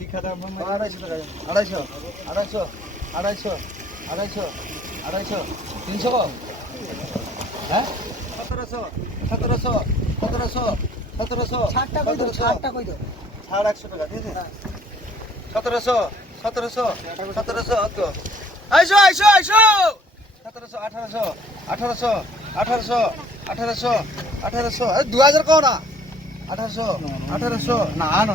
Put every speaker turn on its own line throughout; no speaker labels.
আড়াইশো টাকা আড়াইশো আড়াইশো আড়াইশো আড়াইশো আড়াইশো তিনশো? কো? হ্যাঁ? সতেরোশো। সতেরোশো সতেরোশো সতেরোশো
ছাড়টা কই দাও ছাড়টা কই দাও
ছাড় একশো টাকা ঠিক আছে? সতেরোশো সতেরোশো সতেরোশো তো আইসো আইসো আইসো! সতেরোশো আঠারোশো আঠারোশো আঠারোশো আঠারোশো আঠারোশো। দু হাজার কও না? আঠারোশো আঠারোশো না না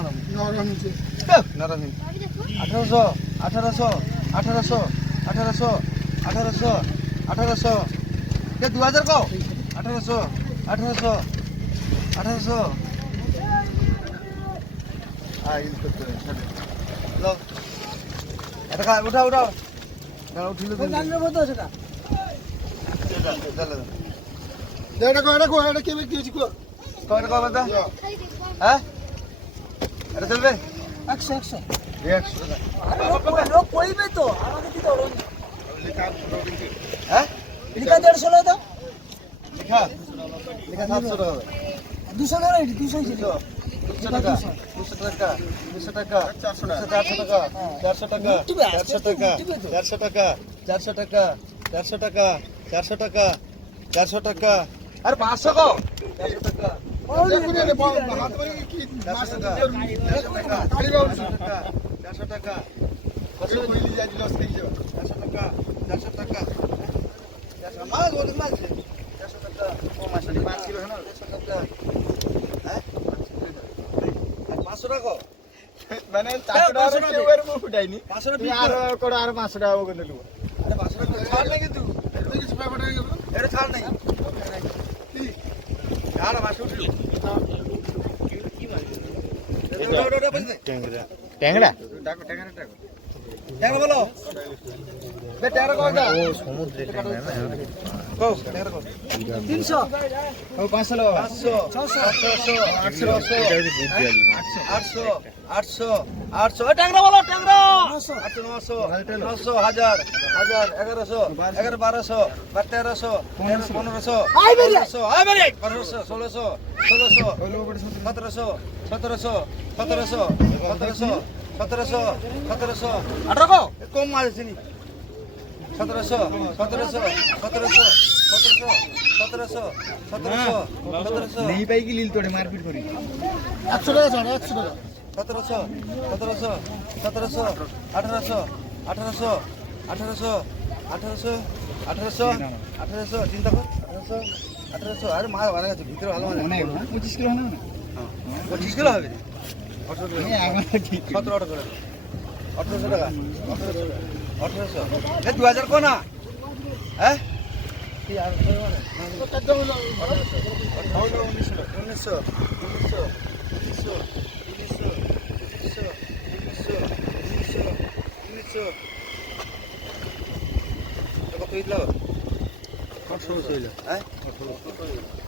আঠারোশো আঠারোশো আঠারোশো আঠারোশো আঠারোশো আঠারোশো কে দু হাজার কও আঠারোশো আঠারোশো আঠারোশো হ্যাঁ এটা উঠা দাঁড়া উঠিল
সেটা
এটা কো এটা কো এটা কে ব্যক্তি হচ্ছে কো কয়টা কো বাদা হ্যাঁ এটা চলবে
একশো একশো। তো?
টাকা
দুশো
টাকা। দুশো। চারশো টাকা। চারশো টাকা। চারশো টাকা। চারশো টাকা। আর পাঁচশো টাকা। চারশো টাকা চারশো টাকা চারশো টাকা মাছ ওর মাছ চারশো টাকা ও মাছ পাঁচ কিলো হ্যাঁ চারশো টাকা হ্যাঁ পাঁচশো টাকা
মানে ফুটাইনি
পাঁচশো টাকা
আর
করে
আর পাঁচশো টাকা
কিন্তু ছাড় নাই কিন্তু ছাড় নাই
ট্যাংরা
ট্যাংরা ট্যাংরা বলো। ট্যাংরা কয়টা ও সমুদ্রে ট্যাংরা না কও ট্যাংরা কও
300
ও 500
লো
500
600 700 800 800 800 800 ট্যাংরা বলো ট্যাংরা। 800 900 900 হাজার হাজার। 1100 11 1200 সতেরোশো সতেরোশো আঠারো কো? এ কম মাছ আছে নি সতেরোশো সতেরোশো সতেরোশো সতেরোশো সতেরোশো সতেরোশো সতেরোশো
নেই পাই কি লিল তোরে মারপিট করি
একশো টাকা ছাড় একশো টাকা
সতেরোশো সতেরোশো সতেরোশো আঠারোশো আঠারোশো আঠারোশো আঠারোশো আঠারোশো আঠারোশো চিন্তা কর আঠারোশো আঠারোশো আরে মাছ ভালো গেছে ভিতরে ভালো মাছ
অনেক না পঁচিশ কিলো না
পঁচিশ কিলো হবে রে। আঠারোশো টাকা আঠারোশো দু হাজার কো না হ্যাঁ? উনিশশো উনিশশো উনিশশো কত হইল আঠারোশো হইল হ্যাঁ আঠারোশো